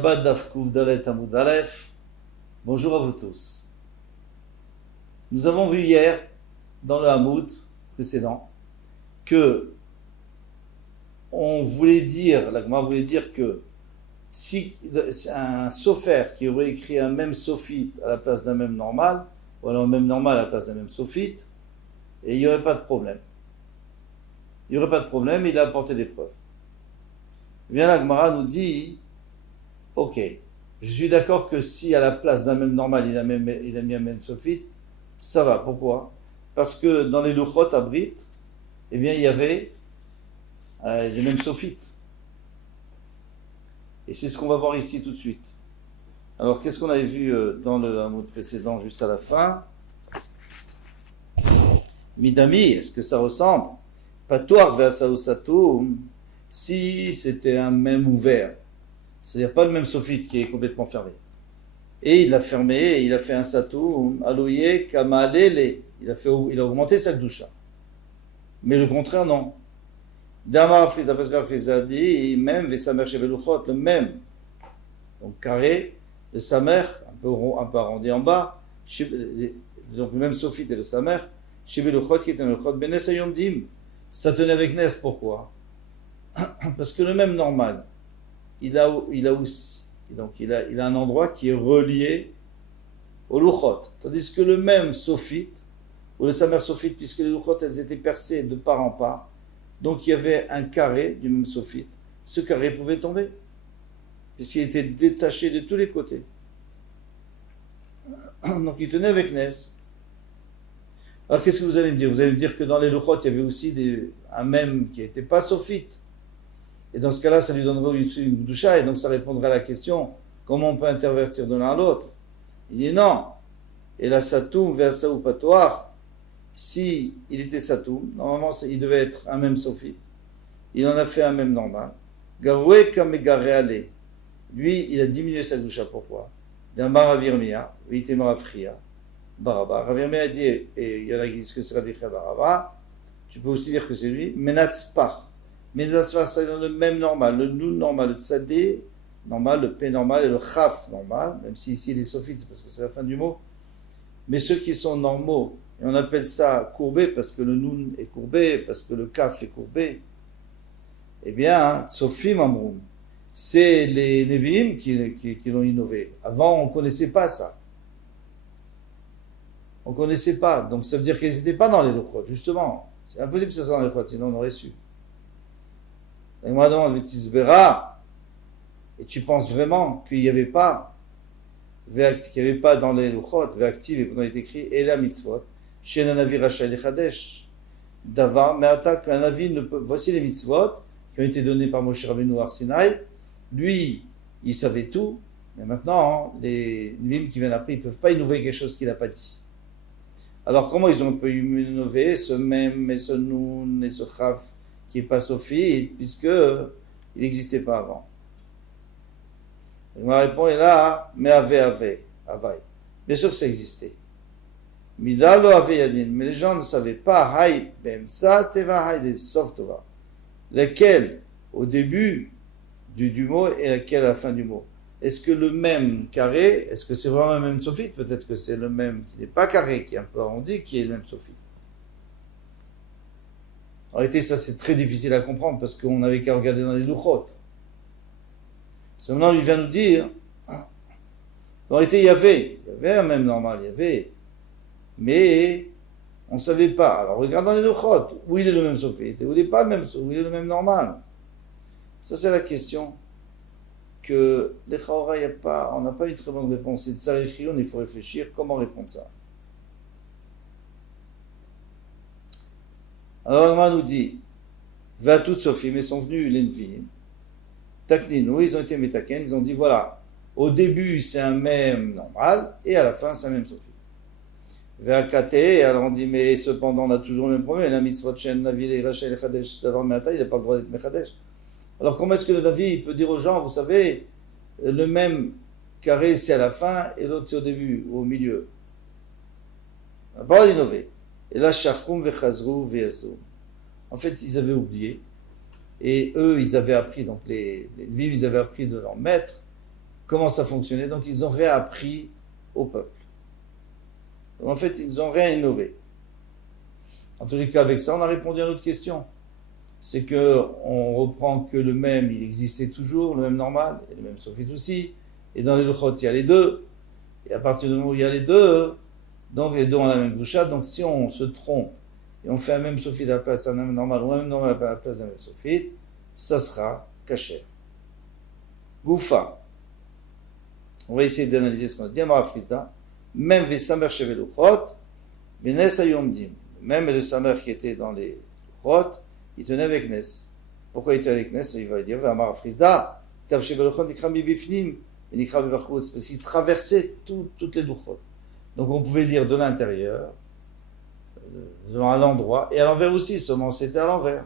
Shabbat Daf Kuvdalet Amud Aleph. Bonjour à vous tous. Nous avons vu hier, dans le Hamoud précédent, que la Gemara voulait dire que si un sophère qui aurait écrit un même sophite à la place d'un même normal, ou alors un même normal à la place d'un même sophite, et il n'y aurait pas de problème. Il n'y aurait pas de problème, il a apporté des preuves. Bien la Gemara nous dit, ok, je suis d'accord que si à la place d'un même normal, il a mis un même sophite, ça va. Pourquoi? Parce que dans les Luchot Abrit, eh bien, il y avait les mêmes sophites. Et c'est ce qu'on va voir ici tout de suite. Alors, qu'est-ce qu'on avait vu dans le mot précédent, juste à la fin? Midami, est-ce que ça ressemble? Patoar ve'asaousatoum, si c'était un même ouvert, c'est-à-dire pas le même sophite qui est complètement fermé. Et il l'a fermé, et il a fait un satoum, aloye kamalele, il a augmenté sa gdoucha. Mais le contraire, non. Damar Friza, parce que a dit, même Vesamer Sheveluchot, le même. Donc carré, le Samer, un peu arrondi en bas, donc le même sophite et le Samer, Sheveluchot qui était un Luchot, Benes Ayom Dim. Ça tenait avec Nes, pourquoi? Parce que le même normal, il a aussi, donc il a un endroit qui est relié au Luchot. Tandis que le même sophite, ou le Samer sophite, puisque les Luchot, elles étaient percées de part en part, donc il y avait un carré du même sophite. Ce carré pouvait tomber, puisqu'il était détaché de tous les côtés. Donc il tenait avec Nes. Alors qu'est-ce que vous allez me dire? Vous allez me dire que dans les Luchot, il y avait aussi un même qui n'était pas sophite. Et dans ce cas-là, ça lui donnerait une doucha, et donc ça répondrait à la question, comment on peut intervertir de l'un à l'autre? Il dit non. Et la satoum versa ou patoir, si il était satoum, normalement il devait être un même sophite. Il en a fait un même normal. Garoué kamegareale. Lui, il a diminué sa doucha. Pourquoi? D'un baravirmia, vitemrafria, baraba. Ravirmia a dit, et il y en a qui disent que c'est Rabicha baraba, tu peux aussi dire que c'est lui, menatzpach. Menatzpach, c'est dans le même normal, le nun normal, le tzadé normal, le p normal et le chaf normal, même si ici les sophites, c'est parce que c'est la fin du mot. Mais ceux qui sont normaux, et on appelle ça courbé parce que le nun est courbé, parce que le kaf est courbé, eh bien, Tsofim Amroum, c'est les Nevi'im qui l'ont innové. Avant, on ne connaissait pas ça. On ne connaissait pas. Donc, ça veut dire qu'ils n'étaient pas dans les Luchot, justement. C'est impossible que ça soit dans les Luchot, sinon on aurait su. Et moi, donc, et tu penses vraiment qu'il n'y avait pas dans les Luchot, Ve'aktiv, et pourtant il est écrit, et la mitzvot, chez un Navi Rachel Chadesh, Davar, mais attaque un Navi ne peut. Voici les mitzvot qui ont été donnés par Moshe Rabbeinu à Sinaï. Lui, il savait tout, mais maintenant, les Nivim qui viennent après, ils ne peuvent pas innover quelque chose qu'il n'a pas dit. Alors, comment ils ont pu innover ce même, et ce nun, et ce chaf, qui n'est pas sophite, puisque il n'existait pas avant? Et ma réponse est là, mais avaï. Bien sûr que ça existait. Midalo aveyadin, mais les gens ne savaient pas, hay, bemsa, teva, hay, sauf tova. Lequel au début du mot et lequel à la fin du mot. Est-ce que le même carré, est-ce que c'est vraiment le même sophite? Peut-être que c'est le même qui n'est pas carré, qui est un peu arrondi, qui est le même sophite. En réalité, ça c'est très difficile à comprendre parce qu'on n'avait qu'à regarder dans les Luchot. Maintenant, il vient nous dire, en réalité, il y avait un même normal, mais on ne savait pas. Alors, regarde dans les Luchot, où il est le même sophite, où il n'est pas le même, où il est le même normal. Ça, c'est la question que les Chaora, on n'a pas une très bonne réponse. C'est de ça, il faut réfléchir comment répondre ça. Alors, Rama nous dit, va tout Sophie, mais sont venus les Nevi'im, Takninu, ils ont été métaken, ils ont dit voilà, au début c'est un même normal, et à la fin c'est un même sophite. Ve'akate, alors on dit mais cependant on a toujours le même problème, la mitzvot shen navi rachel chadesh d'avoir meata, il n'a pas le droit d'être mechadesh. Alors comment est-ce que le Navi il peut dire aux gens, vous savez, le même carré c'est à la fin et l'autre c'est au début ou au milieu? On n'a pas le droit d'innover. Et là, shachrum vechazru ve'yazdum. En fait, ils avaient oublié. Et eux, ils avaient appris, donc les Nevi'im, ils avaient appris de leur maître comment ça fonctionnait. Donc ils ont réappris au peuple. Donc en fait, ils n'ont rien innové. En tous les cas, avec ça, on a répondu à notre question. C'est que on reprend que le même, il existait toujours, le même normal, et le même sophite aussi. Et dans les luchot, il y a les deux. Et à partir du moment où il y a les deux, donc les deux ont la même doucha. Donc si on se trompe et on fait un même sophite à la place d'un même normal ou un même normal à la place d'un même sophite, ça sera caché. Goufa. On va essayer d'analyser ce qu'on a dit. Amar Frisda. Même les samer chez luchot, mais nes ayomdim. Même le samer qui était dans les luchot, il tenait avec Nes. Pourquoi il tenait avec Nes? Il va dire, Amar Frisda, Tav chez luchot, nikra mi bifnim. Parce qu'il traversait toutes les luchot. Donc on pouvait lire de l'intérieur, à l'endroit, et à l'envers aussi, seulement c'était à l'envers.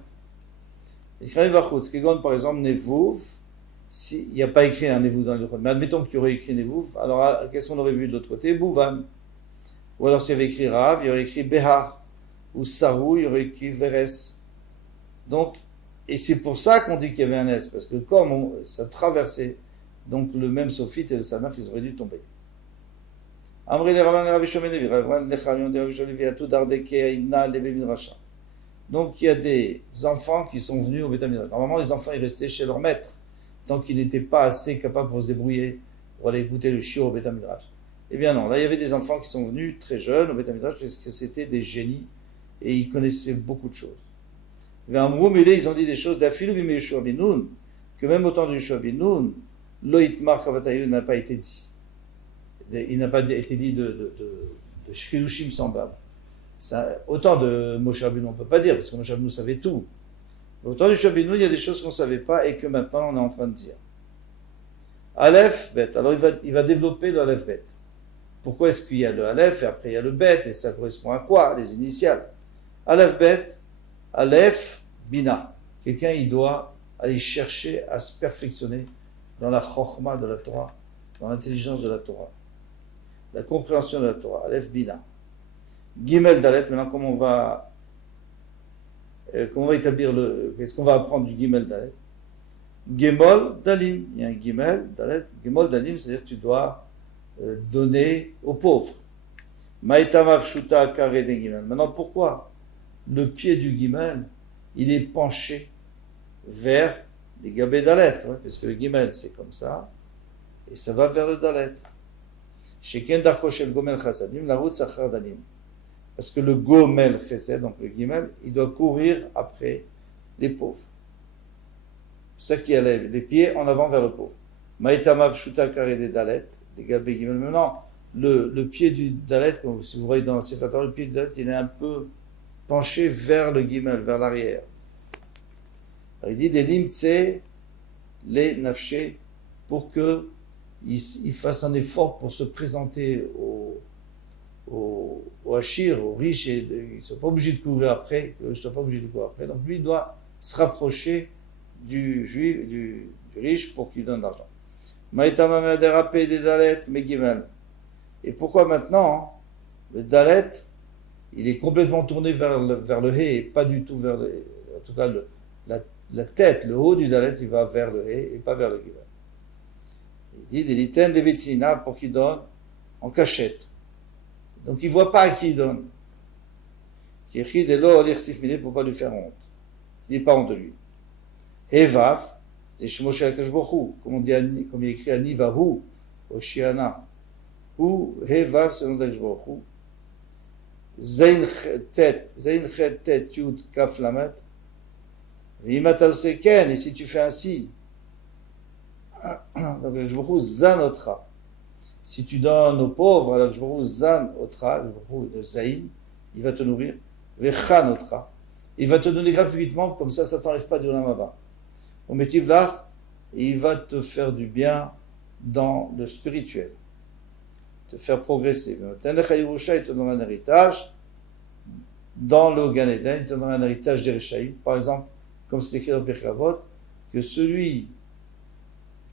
Par exemple, Nevouv, s'il n'y a pas écrit un Nevouv dans le luchot, mais admettons qu'il y aurait écrit Nevouv, alors qu'est-ce qu'on aurait vu de l'autre côté? Bouvan. Ou alors s'il y avait écrit Rav, il y aurait écrit Behar. Ou Sarou, il y aurait écrit Veres. Donc, et c'est pour ça qu'on dit qu'il y avait un S, parce que comme ça traversait, donc le même sophite et le samer, ils auraient dû tomber. Donc il y a des enfants qui sont venus au Beth Midrash. Normalement, les enfants ils restaient chez leur maître tant qu'ils n'étaient pas assez capables pour se débrouiller pour aller écouter le shiur au Beth Midrash. Eh bien non, là il y avait des enfants qui sont venus très jeunes au Beth Midrash parce que c'était des génies et ils connaissaient beaucoup de choses. Ils ont dit des choses que même au temps du Yeshua ben Nun, Loïtmar Kavatayu n'a pas été dit. Il n'a pas été dit de Shkilushim semblables. Autant de Moshe Rabbeinu on ne peut pas dire, parce que Moshe Rabbeinu savait tout. Mais autant du Yeshua ben Nun, il y a des choses qu'on ne savait pas et que maintenant on est en train de dire. Aleph, Bet. Alors il va développer le Aleph, Bet. Pourquoi est-ce qu'il y a le Aleph et après il y a le Bet et ça correspond à quoi? Les initiales. Aleph, Bet. Aleph, Bina. Quelqu'un, il doit aller chercher à se perfectionner dans la chokhma de la Torah, dans l'intelligence de la Torah, la compréhension de la Torah. Aleph, Bina. Gimel, Dalet. Maintenant, comment on va établir qu'est-ce qu'on va apprendre du Gimel, Dalet? Gemol, Dalim. Il y a un Gimel, Dalet. Gemol, Dalim, c'est-à-dire que tu dois donner aux pauvres. Maïtamav, Shuta, Kare, de Gimel. Maintenant, pourquoi le pied du Gimel, il est penché vers les Gabé Dalet, parce que le Gimel, c'est comme ça, et ça va vers le Dalet. Sheken Darko Shel Gomel Chassadim, la route Sachar Dalim. Parce que le Gomel Chesed, donc le Gimel, il doit courir après les pauvres. C'est ça qui a les pieds en avant vers le pauvre. Maïtamav Shuta Kare de Dalet, les Gabé Gimel. Maintenant, le pied du Dalet, si vous voyez dans le Sefer Torah, le pied du Dalet, il est un peu penché vers le Gimel, vers l'arrière. Il dit des limtse les nafshé pour que il fasse un effort pour se présenter au Hachir, au riche, et il ne soit pas obligé de courir après, que je ne sois pas obligé de courir après. Donc lui, il doit se rapprocher du juif, du riche pour qu'il donne de l'argent. Maïtama dérapé des Dalet, mais Gimel. Et pourquoi maintenant, le Dalet, il est complètement tourné vers le Hé et pas du tout vers en tout cas la tête, le haut du Dalet, il va vers le Hé et pas vers le Gimel. Il dit des liten des Betsina pour qu'il donne en cachette. Donc il ne voit pas à qui il donne. Qui écrit des lots pour ne pas lui faire honte. Il n'est pas honte de lui. Hevav, c'est Shmoshe Akashbochu, comme il est écrit à Nivahu, au Shiana. Ou Hevav, c'est le nom d'Akashbochu. Zain Chet Tet Yud Kaf Lamet. Et si tu fais ainsi, donc Akashbochu Zanotra. Si tu donnes aux pauvres, alors Akashbochu Zanotra, le Zain, il va te nourrir. Vechanotra. Il va te donner gratuitement, comme ça ne t'enlève pas du Olam Haba. Au Métiv Lach, il va te faire du bien dans le spirituel. Te faire progresser. Il te donnera un héritage dans le Gan Eden, il te donnera un héritage des Réchaïm. Par exemple, comme c'est écrit dans Pirkei Avot, que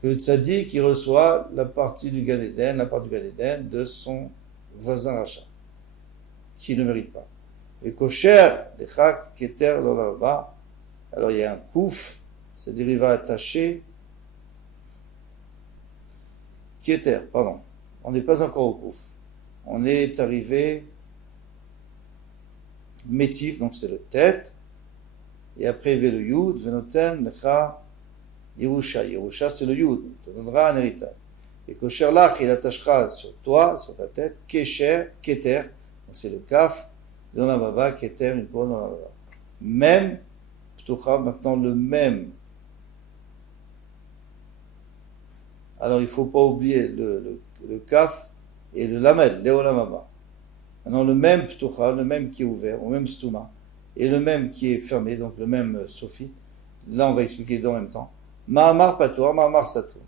le tzaddik qui reçoit la partie du Gan Eden, de son voisin Racha, qui ne mérite pas. Et kosher, les chak, keter, l'olava. Alors il y a un kouf, c'est-à-dire il va attacher Keter, pardon. On n'est pas encore au Kouf. On est arrivé Métif, donc c'est le tête. Et après, il y avait le Yud, Venoten, Lecha, Yerusha. Yerusha, c'est le Yud. Il te donnera un héritage. Et Kosher Lach, il attachera sur toi, sur ta tête, Kesher, Keter. Donc c'est le Kaf, dans la Baba, Keter, une couronne dans la Baba. Même, Ptucha, maintenant le même. Alors il ne faut pas oublier le Kaf et le Lamed, Léolamaba. Maintenant le même Ptucha, le même qui est ouvert, le même Stuma, et le même qui est fermé, donc le même Sophite. Là on va expliquer les deux en même temps. Mahamar Patour, Mahamar Satou.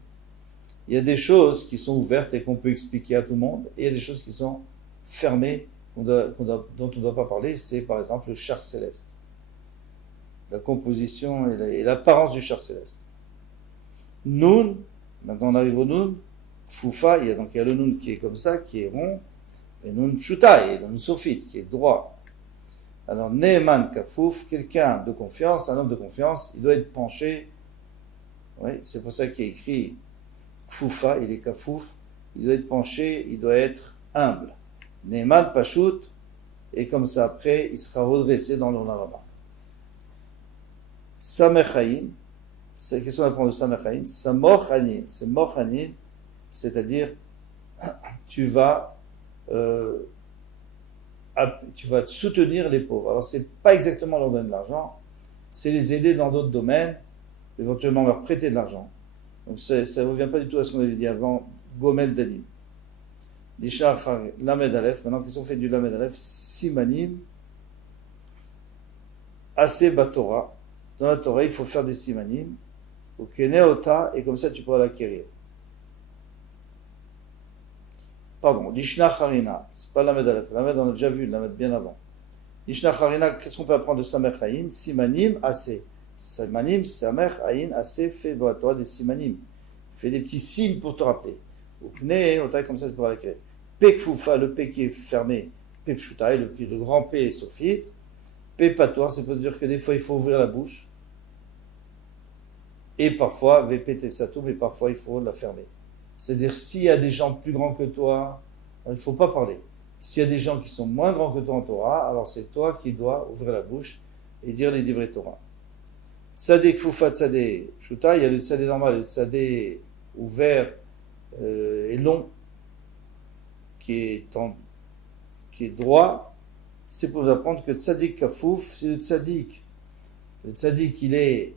Il y a des choses qui sont ouvertes et qu'on peut expliquer à tout le monde, et il y a des choses qui sont fermées, dont on ne doit pas parler, c'est par exemple le char céleste. La composition et l'apparence du char céleste. Nun, maintenant on arrive au Nun, Foufa, il y a le Nun qui est comme ça, qui est rond, et Nun Pshuta, et le Nun Sophite, qui est droit. Alors, Neeman Kafouf, quelqu'un de confiance, un homme de confiance, il doit être penché, oui, c'est pour ça qu'il y a écrit Kfoufa, il est Kafouf, il doit être penché, il doit être humble. Neeman Pashut, et comme ça après, il sera redressé dans l'Olam. Samechayin, qu'est-ce qu'on apprend de Samechayin? Samochanin, c'est Mochanin, c'est-à-dire tu vas soutenir les pauvres. Alors c'est pas exactement leur donner de l'argent, c'est les aider dans d'autres domaines, éventuellement leur prêter de l'argent. Donc ça ne revient pas du tout à ce qu'on avait dit avant, Gomel Dalim. Lishar Lamed Aleph, maintenant qu'est-ce qu'on fait du Lamed Aleph? Simanim, Assez Batora. Dans la Torah, il faut faire des simanim, ou Keneota, et comme ça tu pourras l'acquérir. Pardon, l'Ishna Harina, c'est pas Lamed Aleph, Lamed on a déjà vu, Lamed bien avant. L'Ishna Harina, qu'est-ce qu'on peut apprendre de Samech Haïn? Simanim, assez. Simanim, Samech Haïn, assez, fait dans la Torah des simanim. Fais des petits signes pour te rappeler. Ou Kne, on taille comme ça, tu pourras l'acquérir. Pekfoufa, le P qui est fermé, Pepshutai, le grand P est sophite. Pépatoire, ça peut dire que des fois il faut ouvrir la bouche. Et parfois, VPT Satou, mais parfois il faut la fermer. C'est-à-dire, s'il y a des gens plus grands que toi, il ne faut pas parler. S'il y a des gens qui sont moins grands que toi en Torah, alors c'est toi qui dois ouvrir la bouche et dire les divrei Torah. Tzadé Kfoufa Tzadé Shuta, il y a le Tzadé normal, le Tzadé ouvert et long, qui est droit. C'est pour vous apprendre que Tzadik Kafouf, c'est le Tzadik. Le Tzadik, il est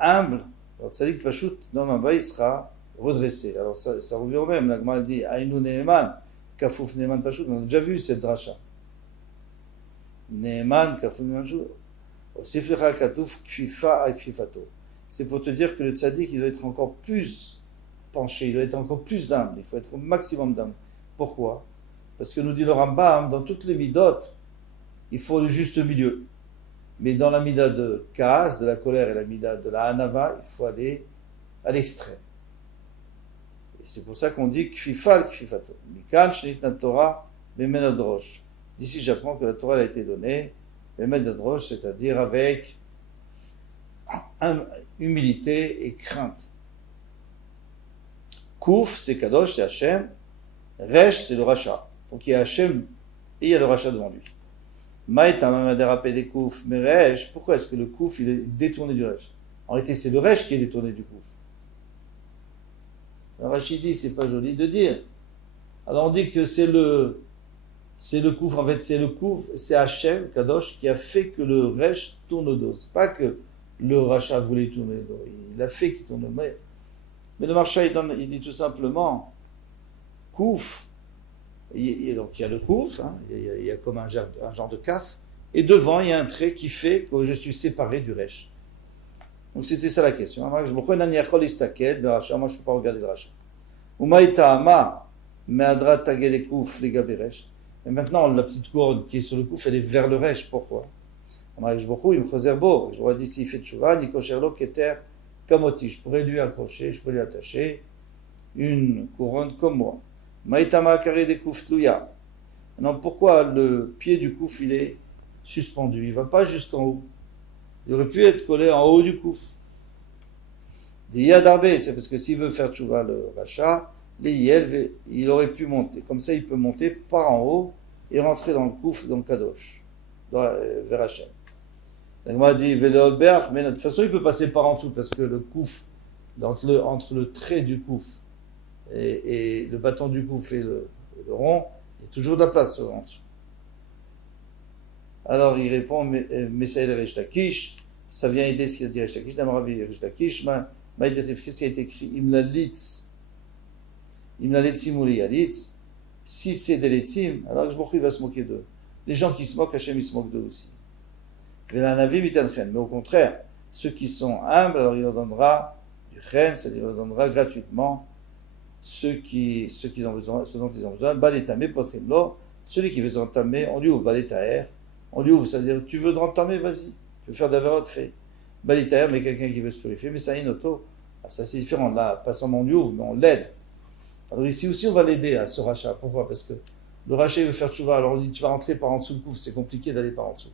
humble. Alors Tzadik Pashut, normalement, il sera redressé. Alors ça revient au même. La Gemara dit Aïnou Neeman, Kafouf Neeman Pashut. On a déjà vu cette dracha. Neeman, Kafouf Neeman Pashut. Osiflecha Katouf Kfifa Akfifato. C'est pour te dire que le Tzadik, il doit être encore plus penché, il doit être encore plus humble. Il faut être au maximum d'humble. Pourquoi? Parce que nous dit le Rambam, dans toutes les midotes, il faut le juste milieu. Mais dans la mida de Kaas, de la colère, et la mida de la Hanava, il faut aller à l'extrême. Et c'est pour ça qu'on dit Kfifal Kfifato. Mikan Shnitna Torah Bemenodrosh. D'ici, j'apprends que la Torah a été donnée Bemenodrosh, c'est-à-dire avec humilité et crainte. Kouf, c'est Kadosh, c'est Hachem. Resh, c'est le rachat. Donc il y a Hachem et il y a le rachat devant lui. Maïta Mamadérapé des Kouf, mais Resh, pourquoi est-ce que le Kouf il est détourné du Resh? En réalité, c'est le Resh qui est détourné du Kouf. Le Rachid dit, c'est pas joli de dire. Alors on dit que c'est le Kouf, en fait, c'est le Kouf, c'est Hachem, Kadosh, qui a fait que le Resh tourne au dos. Pas que le rachat voulait tourner au dos. Il a fait qu'il tourne au dos. Mais le Marsha, il dit tout simplement, Kouf, donc il y a le Kouf, hein, il y a comme un genre de kaf, et devant il y a un trait qui fait que je suis séparé du Resh. Donc c'était ça la question. Moi je ne peux pas regarder le Rachat. Et maintenant la petite gourde qui est sur le Kouf, elle est vers le Resh. Pourquoi? Je pourrais dire s'il fait tchouva, je pourrais lui accrocher, je peux lui attacher une couronne comme moi. Maïtama carré des kouf tlouya. Non, pourquoi le pied du kouf il est suspendu? Il ne va pas jusqu'en haut. Il aurait pu être collé en haut du kouf. Des yadarbé, c'est parce que s'il veut faire tchouva le rachat, les Yel, il aurait pu monter. Comme ça, il peut monter par en haut et rentrer dans le Kouf, dans le Kadosh, vers Hachem. La Gemara dit, Véléol Beach, mais de toute façon, il peut passer par en dessous, parce que le Kouf, entre le trait du Kouf et le bâton du Kouf et le rond, il y a toujours de la place en dessous. Alors il répond, Messaïl Resh Lakish, ça vient aider ce qu'il a dit Resh Lakish, Damarabi Resh Lakish, qu'est-ce qui a été écrit Imlalitz Imuli Yalitz, si c'est des Letzim, alors Jbokhi va se moquer d'eux. Les gens qui se moquent, Hachem il se moque d'eux aussi. Mais au contraire, ceux qui sont humbles, alors il leur donnera du chen, c'est-à-dire il leur donnera gratuitement ce dont ils ont besoin, Balétamé, Potrimlo, celui qui veut entamer, on lui ouvre Balétaer, on lui ouvre, c'est-à-dire tu veux entamer, vas-y, tu veux faire d'avérote, fais. Balétaer, mais quelqu'un qui veut se purifier, mais ça, Inoto, ça c'est différent, là, pas seulement on lui ouvre, mais on l'aide. Alors ici aussi, on va l'aider à ce rachat. Pourquoi? Parce que le rachat, il veut faire tchouva, alors on lui dit, tu vas rentrer par en dessous le couvre, c'est compliqué d'aller par en dessous.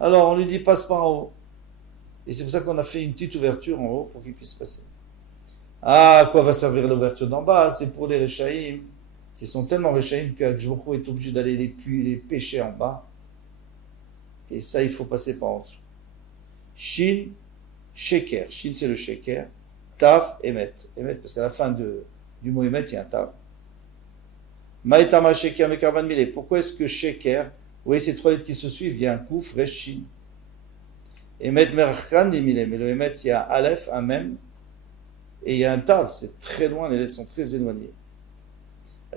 Alors on lui dit, passe par en haut. Et c'est pour ça qu'on a fait une petite ouverture en haut pour qu'il puisse passer. Ah, à quoi va servir l'ouverture d'en bas? C'est pour les Rechaïm, qui sont tellement Rechaïm qu'Akjoukou est obligé d'aller les pêcher en bas. Et ça, il faut passer par en dessous. Shin, Sheker. Shin, c'est le Sheker. Tav, Emet. Emet, parce qu'à la fin du mot Emet, il y a un Tav. Maïtama, Sheker, Mekarvan, Mile. Pourquoi est-ce que Sheker, vous voyez ces trois lettres qui se suivent, il y a un Kouf, Resh, Shin. Emet, Merchan, Mile. Mais le Emet, il y a un Aleph, un Mem. Et il y a un Tav, c'est très loin, les lettres sont très éloignées.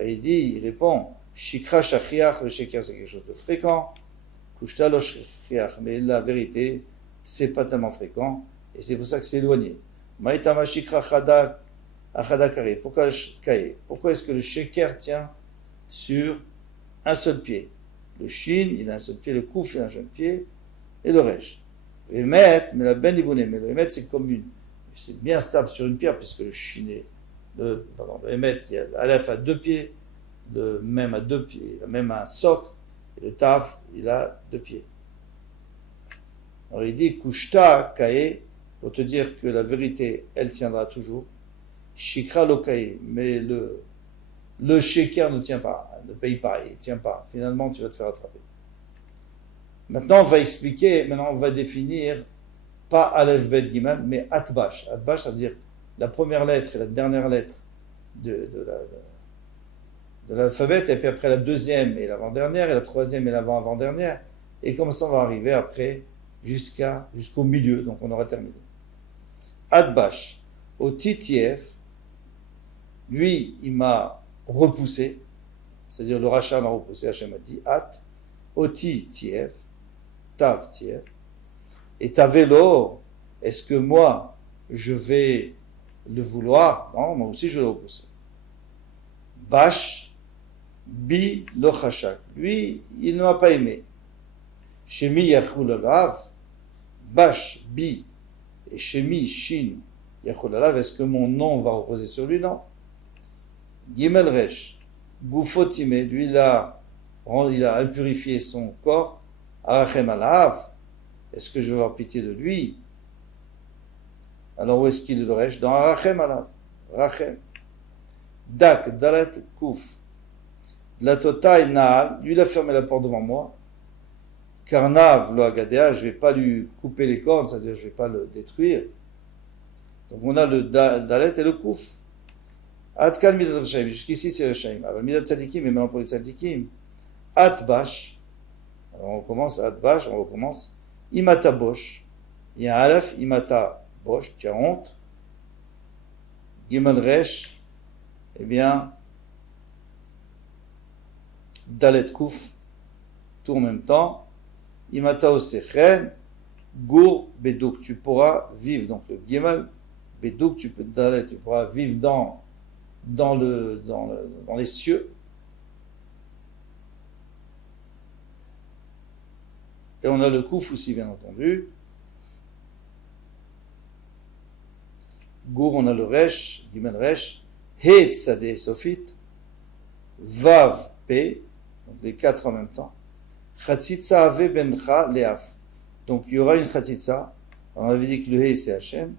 Et il répond, Shikra Shachiach, le Sheker, c'est quelque chose de fréquent. Kushta lo Shachiach, mais la vérité, c'est pas tellement fréquent, et c'est pour ça que c'est éloigné. Maïtama Shikra Achada Kare. Pourquoi est-ce que le Sheker tient sur un seul pied? Le Shin, il a un seul pied, le Kouf, il a un seul pied, et le Resh. Le Emet, mais la Ben Ibouné, mais le Emet, c'est comme c'est bien stable sur une pierre, puisque le Shin le Emet, il y a l'Aleph à deux pieds, le Mem à deux pieds, il a même un socle, et le Tav, il a deux pieds. Alors il dit, Kushta Kae, pour te dire que la vérité, elle tiendra toujours. Shikra lo Kae, mais le Sheker ne tient pas, ne paye pas, il ne tient pas. Finalement, tu vas te faire attraper. Maintenant, on va définir, pas Aleph Bet Gimel, mais Atbash. Atbash, c'est-à-dire la première lettre et la dernière lettre de l'alphabet, et puis après la deuxième et l'avant-dernière, et la troisième et l'avant-avant-dernière, et comme ça on va arriver après jusqu'au milieu, donc on aura terminé. Atbash, au Titief, lui, il m'a repoussé, c'est-à-dire le rachat m'a repoussé, Hachem a dit, At, Oti Tief, Tav Tief, et ta vélo, est-ce que moi, je vais le vouloir? Non, moi aussi je vais le repousser. Bash, Bi lo chashak. Lui, il ne m'a pas aimé. Shemi yachul alav, Bash, Bi, et Shemi, Shin, yachul alav, est-ce que mon nom va reposer sur lui? Non. Gimel Resh, Gufotime, lui, il a impurifié son corps. Arachem alav, est-ce que je vais avoir pitié de lui? Alors où est-ce qu'il le rêche? Dans Arachem alav. Rachem. Dak, Dalet, Kouf. La Tota et Naal, lui il a fermé la porte devant moi. Karnav, lo Agadea, je ne vais pas lui couper les cornes, c'est-à-dire je ne vais pas le détruire. Donc on a le Dalet et le Kouf. Adkan Midat Rashaim, jusqu'ici c'est Rashaim. Alors Midat Tzadikim, et maintenant pour les Tzadikim. Atbash, alors on commence, Atbash, on recommence. Imata Bosh, il y a un Aleph, Imata Bosh, tu as honte. Gimel Resh, eh bien, Dalet Kouf, tout en même temps. Imata Osechen, Gour Bedouk, tu pourras vivre, donc le Gimel, Bedouk, tu pourras vivre dans les cieux. Et on a le Kouf aussi, bien entendu. Gour, on a le Resh, Gimel Resh. He Tzadeh Sofit. Vav P. Donc les quatre en même temps. Chatzitza Ave Bencha Leaf. Donc il y aura une Chatzitza. On avait dit que le He c'est Hachem.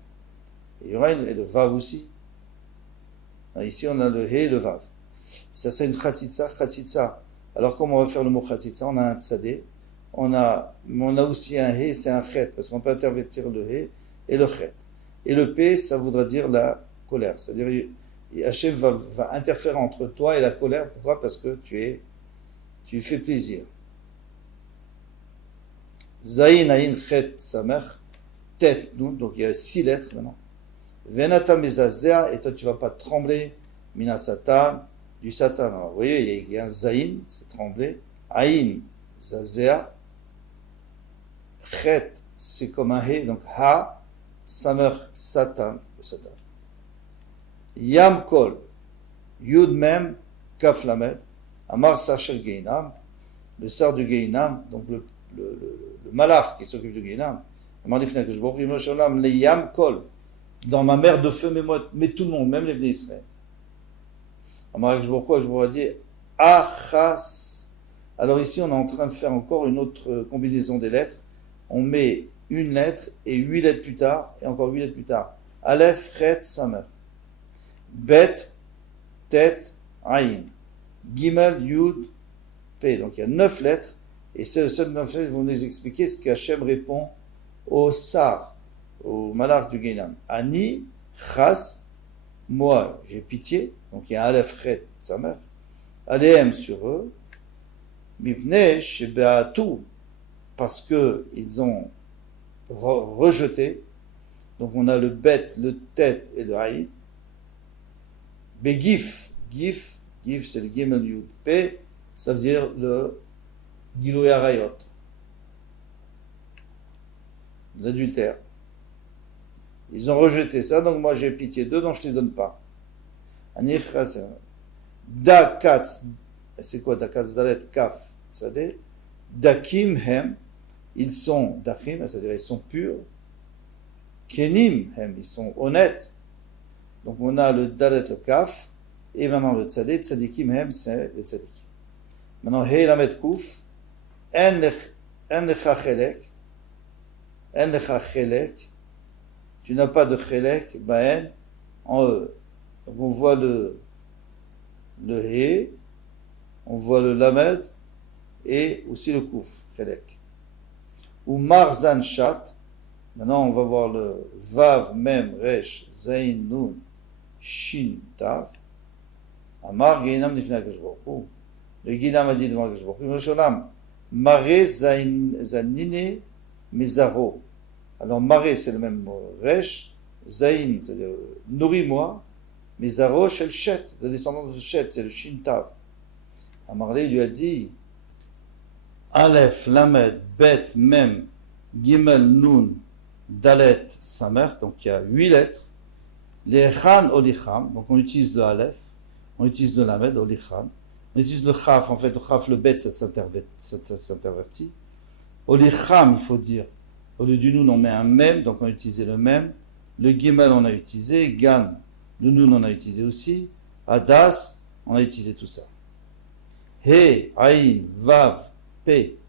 Et il y aura et le Vav aussi. Ici, on a le he et le vav. Ça, c'est une khatitsa, khatitsa. Alors, comment on va faire le mot khatitsa? On a un tsadé, on a aussi un he, c'est un chet, parce qu'on peut intervertir le he et le chet. Et le p, ça voudra dire la colère. C'est-à-dire, Hachem va interférer entre toi et la colère. Pourquoi? Parce que tu fais plaisir. Zayin, ayin, chet, samer, tet, nous, donc il y a 6 lettres maintenant. Venata mezazea, et toi tu vas pas trembler, mina satan, du satan. Alors, vous voyez, il y a un zayin, c'est trembler. Ayin, zazea. Chet, c'est comme un he, donc ha, samer, satan, le satan. Yam kol, yud mem, kaf lamed, amar sachel geinam, le sar du geinam, donc le malach qui s'occupe du geinam. Amar lifnei que je borri mosholam, le yam kol. Dans ma mer de feu, mets tout le monde, même les Bnei Israël. Amar je dit achas. Alors ici, on est en train de faire encore une autre combinaison des lettres. On met une lettre et 8 lettres plus tard, et encore 8 lettres plus tard. Aleph, Chet, Samer. Bet, Tet, Aïn. Gimel, Yud, P. Donc il y a 9 lettres, et ces 9 lettres vont nous expliquer ce qu'Hachem répond au Sar, au malach du Guénam. Ani, Chas, moi, j'ai pitié. Donc il y a Aleph, Chet, Samer. Alehem sur eux. Mipnei, Shebeatu, parce que ils ont rejeté. Donc on a le bet, le tet et le haï. Begif, gif c'est le gimel yud. P, ça veut dire le gilou arayot, l'adultère. Ils ont rejeté ça, donc moi j'ai pitié d'eux, donc je ne te donne pas. Dakatz, c'est quoi Dakatz dalet kaf tzadeh? Dakim hem, ils sont dachim, c'est-à-dire ils sont purs. Kenim hem, ils sont honnêtes. Donc on a le dalet, le kaf, et maintenant le tzadeh. Tzadikim hem, c'est les tzadik. Maintenant he lamet kouf, en lecha chelek, tu n'as pas de chelek, baen, en eux. Donc on voit le he, on voit le lamed, et aussi le kouf, chelek. Ou marzan chat, maintenant on va voir le vav, mem, resh, zayin, nun, shin, tav. Amar geinam nifnei HaKadosh Baruch Hu. Le guinam a dit devant HaKadosh Baruch Hu, Mosholam, mare zanine mizaro. Alors mare c'est le même mot, resh, zayin, c'est-à-dire nourris-moi, mizaro shel shet, le descendant de shet, c'est le shin, tav. Amarle lui a dit, Aleph, Lamed, Bet, Mem, Gimel, Nun, Dalet, Samer, donc il y a 8 lettres. Les Khan, Olicham, donc on utilise le Aleph, on utilise le Lamed, Olicham, on utilise le Chaf, en fait le Chaf, le Bet, ça s'intervertit. Olicham, il faut dire, au lieu du Nun, on met un Mem, donc on a utilisé le Mem. Le Gimel, on a utilisé, Gan, le Nun, on a utilisé aussi. Adas, on a utilisé tout ça. He, Aïn, Vav, P.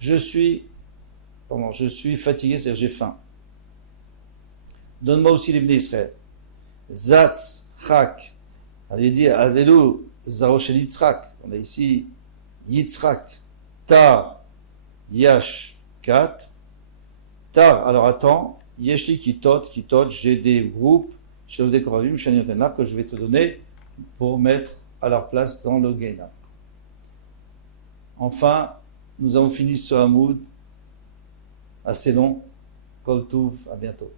Je suis fatigué, c'est-à-dire j'ai faim. Donne-moi aussi les Bnei Israël. Zatz, Chak. Il dit, Alelu, Zaroshel Yitzhak. On a ici Yitzhak. Tar, Yash, Kat. Tar, alors attends. Yeshli, Kitot, j'ai des groupes. Je vous découvre là que je vais te donner pour mettre à leur place dans le Guéna. Enfin, nous avons fini ce Hamoud assez long. Kol Touv, à bientôt.